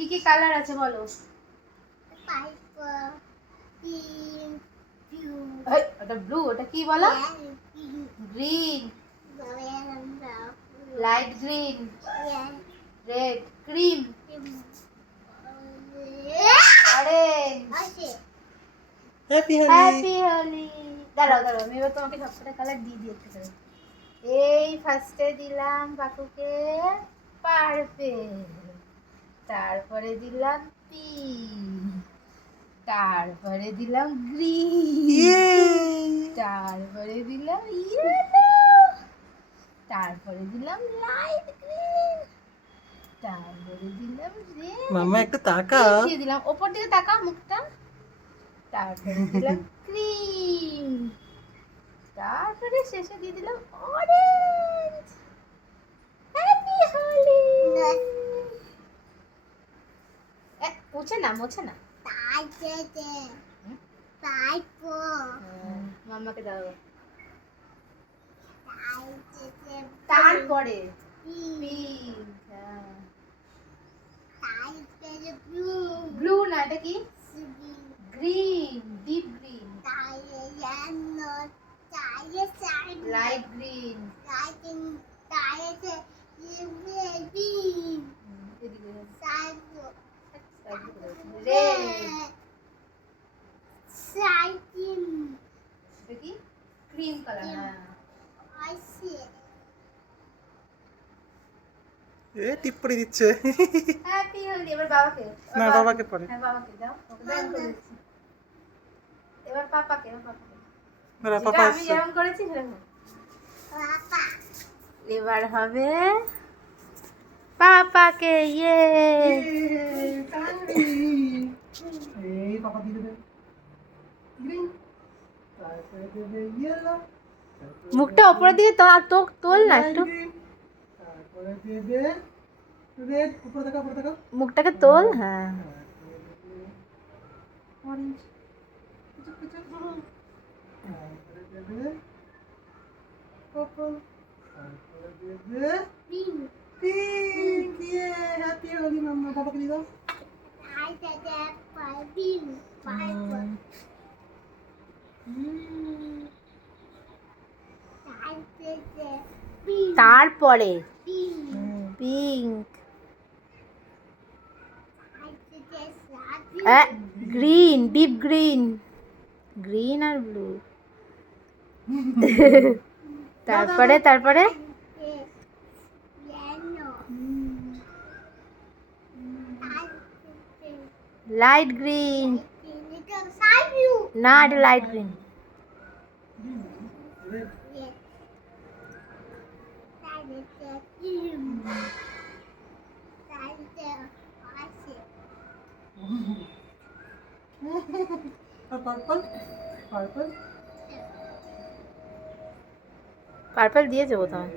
কি কি কালার আছে বলো? ওটা ব্লু, ওটা কি বলো? Green, light green, red, cream, orange. Happy happy Holi. দাঁড়াও দাঁড়াও, আমি এবার তোমাকে সবকটা কালার দিয়ে দিয়েছি। এই ফার্স্টে দিলাম কাকুকে পার্পেল, তারপরে দিলাম পিঙ্ক, তারপরে দিলাম গ্রিন, তারপরে দিলাম ইয়েলো, তারপরে দিলাম লাইট গ্রিন, তারপরে দিলাম রেড। মাম্মা একটু তাকা। দিয়ে দিলাম ওপর দিকে, তাকা মুখটা। তারপরে দিলাম ক্রিম, তারপরে শেষে দিয়ে দিলাম অরেঞ্জ। হ্যাপি হোলি। মোছে না, মোছে না। মাম্মাকে দাও। তারপরে ব্লু না, এটা কি? Green, deep green, light green, red, কি ক্রিম কালার। এ টিপ পরে দিচ্ছে। হ্যাপি হোলি। এবার বাবাকে। না, বাবাকে পরে। হ্যাঁ, বাবাকে দাও। ওকে দাও, আমি করে দিচ্ছি। এবার পাপাকে, এবার পাপাকে। মেরা যেটা পাপা আমি আসছে। যেরকম করেছি সেরকম। এবার হবে পাপাকে। ইয়ে, এই পাপা দিয়ে দেবে গ্রিন, তারপরে দেবে ইয়েলো, মুখটা উপরের দিকে তোল না একটু। তারপরে দেবে রেড, উপরে দেখো, উপরে দেখো। মুখটাকে তোল। হ্যাঁ, অরেঞ্জ, কিছু কিছু। তারপরে দেবে পার্পল, তারপরে দেবে পিঙ্ক। ইয়ে, হ্যাপি হোলি মাম্মা। বাবাকে দিয়ে দাও। তারপরে pink, green, deep green, green আর ব্লু। তারপরে লাইট গ্রিন। না, এটা লাইট গ্রিন। আর পার্পল, পার্পল। পার্পল দিয়েছে বোধহয়।